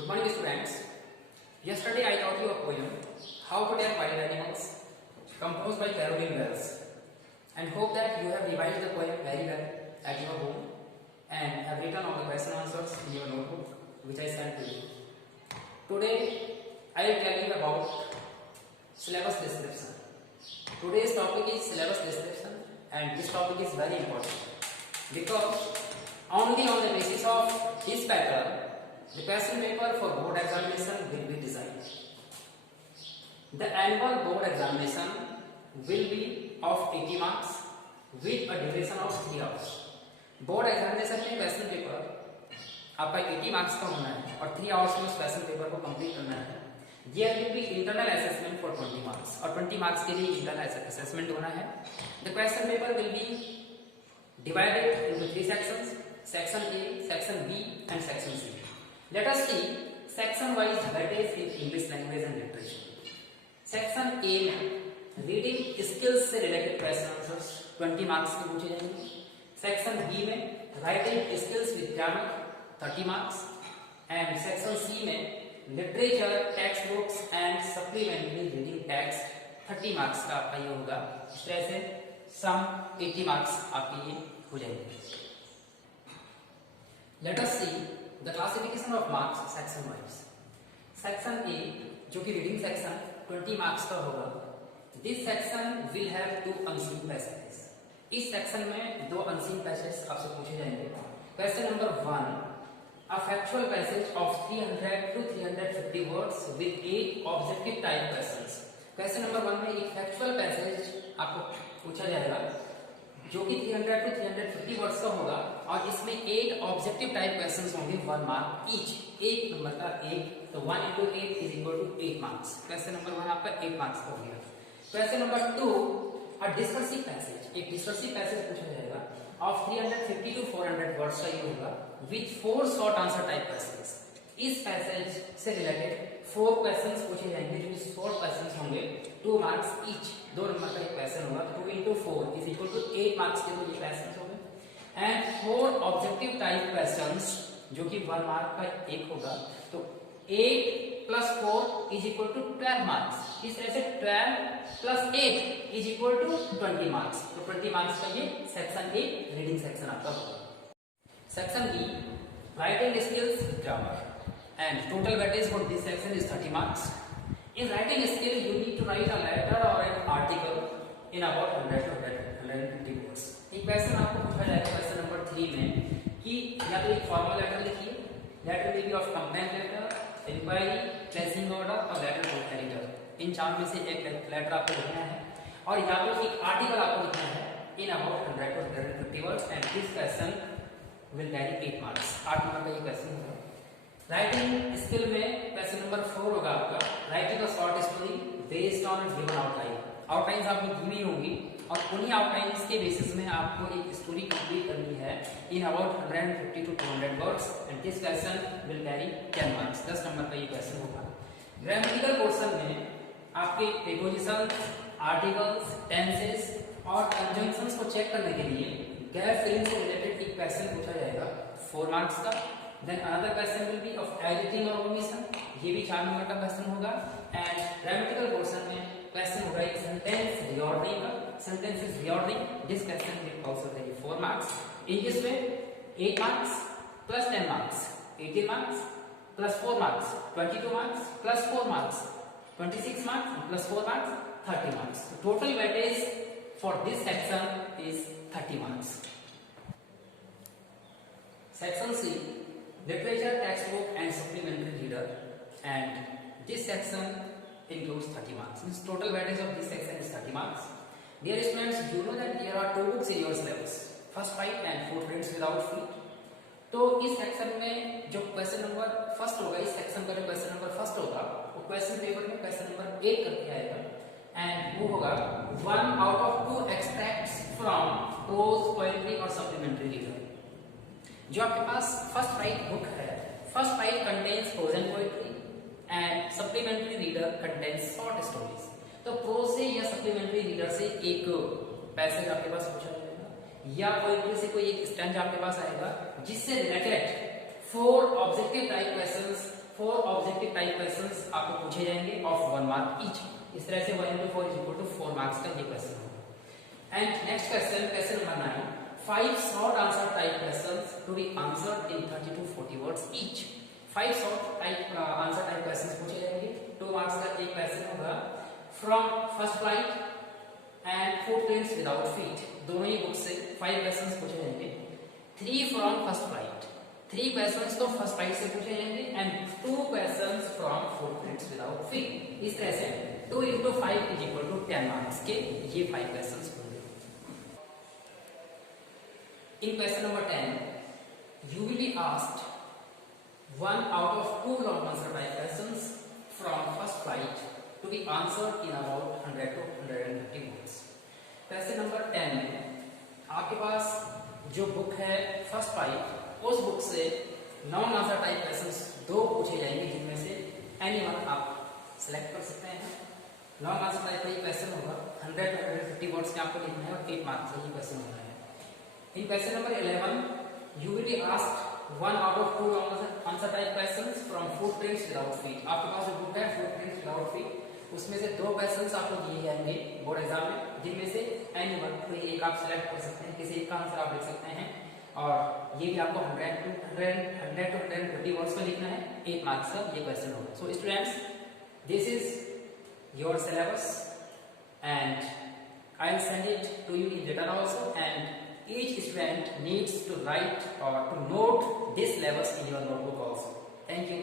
Good morning, students. Yesterday I taught you a poem, How to Tell Wild Animals, composed by Caroline Wells, and hope that you have revised the poem very well at your home and have written all the question answers in your notebook, which I sent to you. Today I will tell you about syllabus description. Today's topic is syllabus description, and this topic is very important because only on the basis of this pattern the question paper for board examination will be designed. The annual board examination will be of 80 marks with a duration of 3 hours. Board examination में question paper आपका 80 marks का होना है और 3 hours में उस question paper को complete करना है. ये will be internal assessment for 20 marks और 20 मार्क्स के लिए इंटरनल असेसमेंट होना है. The question paper will be divided into 3 sections: section A, section B and section C. Let us see section wise weightage in English language and literature. Section A में reading skills से related question answers 20 marks के पूछे जाएंगे. Section B में writing skills with grammar 30 marks and section C में literature, text books and supplementary reading text 30 marks का आपका ये होगा. इस तरह से सम 80 मार्क्स आपके ये हो जाएंगे. Let us see the classification of marks section wise. Section A जो कि रीडिंग सेक्शन 20 मार्क्स का होगा. This section will have 2 unseen passages. इस सेक्शन में 2 अनसीन पैसेज आपसे पूछे जाएंगे. Question number 1, a factual passage of 300 to 350 words with 8 objective type questions. Question number 1 में एक फैक्चुअल पैसेज आपको पूछा जाएगा जो कि 300 to 350 वर्ड्स का होगा और इसमें 8 ऑब्जेक्टिव टाइप क्वेश्चंस होंगे 1 मार्क ईच. 1 नंबर का 8, तो 1 into 8 is equal to 8 marks. Question number 1 आपका 8 मार्क्स का हो गया. क्वेश्चन नंबर 2, अ डिस्कर्सिव पैसेज. एक डिस्कर्सिव पैसेज पूछा जाएगा ऑफ 350 to 400 वर्ड्स का ये होगा with 4 short answer type questions. इस पैसेज से रिलेटेड 4 क्वेश्चंस पूछे जाएंगे जो कि शॉर्ट क्वेश्चंस होंगे 2 मार्क्स ईच. 2 नंबर का एक क्वेश्चन होगा. 2 into 4 is equal to 8 marks के 2 क्वेश्चंस होंगे एंड 4 ऑब्जेक्टिव टाइप क्वेश्चंस जो कि 1 मार्क का एक होगा. तो 8 plus 4 is equal to 12 marks. इस तरह से 12 plus 8 is equal to 20 marks. तो 20 मार्क्स का ये सेक्शन ए रीडिंग सेक्शन आपका होगा. Section be writing skills grammar and total weightage for this section is 30 marks. In writing skill you need to write a letter or an article in about 100 to 150 words. एक question आपको पूछा जाएगा question number 3 में कि या तो एक formal letter लिखिए. Letter will be of complaint letter, inquiry, placing order और लेटर ऑफ एडिटर. इन 4 में से एक लेटर आपको लिखना है और या तो एक आर्टिकल आपको लिखना है in about 100 to 150 words and this question will carry 8 marks. 8 number का ये क्वेश्चन होगा. राइटिंग स्किल में क्वेश्चन नंबर 4 होगा आपका writing a short story based on given outline. Outlines आपको दी हुई होंगी और उन्हीं आउटलाइंस के बेसिस में आपको एक स्टोरी कंप्लीट करनी है in about 150 to 200 words and this question will carry 10 marks. 10 number का ये क्वेश्चन होगा. ग्रामेटिकल पोर्शन में आपके प्रीपोजिशन, आर्टिकल्स, टेंसेस और कंजंक्शंस को चेक करने के लिए गैप फिलिंग से रिलेटेड एक क्वेश्चन पूछा जाएगा 4 मार्क्स का. Then another question will be of editing or omission. ये भी 4 नंबर का क्वेश्चन होगा. एंड ग्रामेटिकल पोर्शन में क्वेश्चन होगा एक सेंटेंस रीऑर्डरिंग का. Sentences reordering this question will also carry 4 marks. In this way 8 marks plus 10 marks 18 marks plus 4 marks 22 marks plus 4 marks 26 marks plus 4 marks 30 marks. Total weightage for this section is 30 marks. Section C literature, textbook and supplementary reader, and this section includes 30 marks. Means total weightage of this section is 30 marks. Dear students, you know that there are 2 books in your syllabus, First Fight and Footprints Without Feet. तो इस section में जो question number first होगा, इस section का जो question number first होगा वो क्वेश्चन पेपर में क्वेश्चन नंबर 8 करके आएगा एंड वो होगा 1 out of 2 extracts from prose, poetry और supplementary reader. जो आपके पास फर्स्ट राइट बुक है, first right contents prose and poetry and supplementary reader contents short stories. तो प्रोज से या सप्लीमेंट्री रीडर से एक पैसेज आपके पास पूछा जाएगा या पोएट्री से कोई एक स्टैंज आपके पास आएगा जिससे related 4 objective type questions 4 objective type questions आपको पूछे जाएंगे ऑफ 1 मार्क ईच। इस तरह से 1 into 4 is equal to 4 marks का ये क्वेश्चन होगा। And next question number 9, 5 short answer type questions to be answered in 30 to 40 words each। 5 short type answer type questions पूछे जाएंगे, 2 मार्क्स का एक क्वेश्चन होगा। From first flight and footprints without feet, दोनों ही book से 5 questions पूछे जाएंगे। 3 from first flight, 3 questions तो फर्स्ट फ्लाइट से पूछे जाएंगे and 2 questions from footprints without feet. इस तरह से 2 into 5 is equal to 10 marks के ये 5 क्वेश्चंस होंगे। In question number 10, you will be asked 1 out of 2 long answer type questions from first flight to be answered in about 100 to 150 words। Question number 10 में आपके पास जो book है first flight, उस book से non answer type questions 2 पूछे जाएंगे, जिनमें से एनी वन आप सिलेक्ट कर सकते हैं। नॉन आंसर टाइप का ये क्वेश्चन होगा, 100 to 150 वर्ड्स में आपको लिखना है और 8 मार्क्स का ये क्वेश्चन होना है। In question number 11, you will be asked 1 out of 2 long answer type questions from footprints without feet। आपके पास जो बुक है footprints without feet, उसमें से 2 क्वेश्चंस आपको दिए जाएंगे बोर्ड एग्जाम में, जिनमें से एनी वन कोई एक आप सिलेक्ट कर सकते हैं, किसी एक का आंसर आप लिख सकते हैं और ये भी आपको 100 to 150 वर्ड्स में लिखना है। 8 मार्क्स का ये क्वेश्चन होगा। So students, this is your syllabus and I will send it to you in written also, and each student needs to write or to note this syllabus in your notebook also। Thank you।